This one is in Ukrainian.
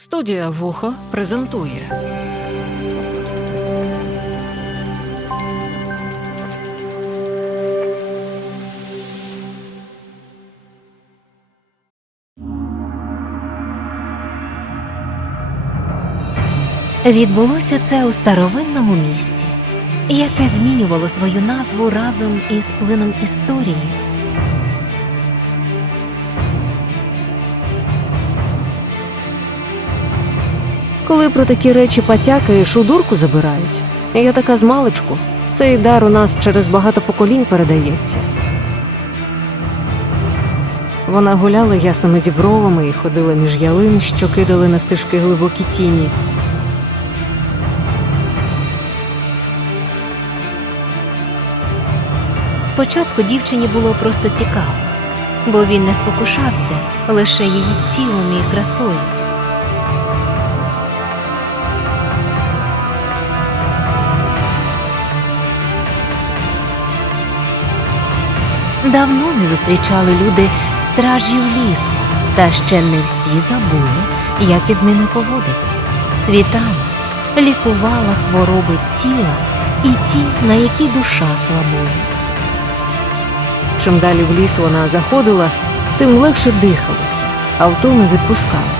Студія Вухо презентує. Відбулося це у старовинному місті, яке змінювало свою назву разом із плином історії. Коли про такі речі потякаєш, у дурку забирають. Я така з маличку. Цей дар у нас через багато поколінь передається. Вона гуляла ясними дібровами і ходила між ялин, що кидали на стежки глибокі тіні. Спочатку дівчині було просто цікаво, бо він не спокушався лише її тілом і красою. Давно не зустрічали люди стражів лісу, та ще не всі забули, як із ними поводитись. Світала, лікувала хвороби тіла і ті, на які душа слабує. Чим далі в ліс вона заходила, тим легше дихалося, а втоми відпускала.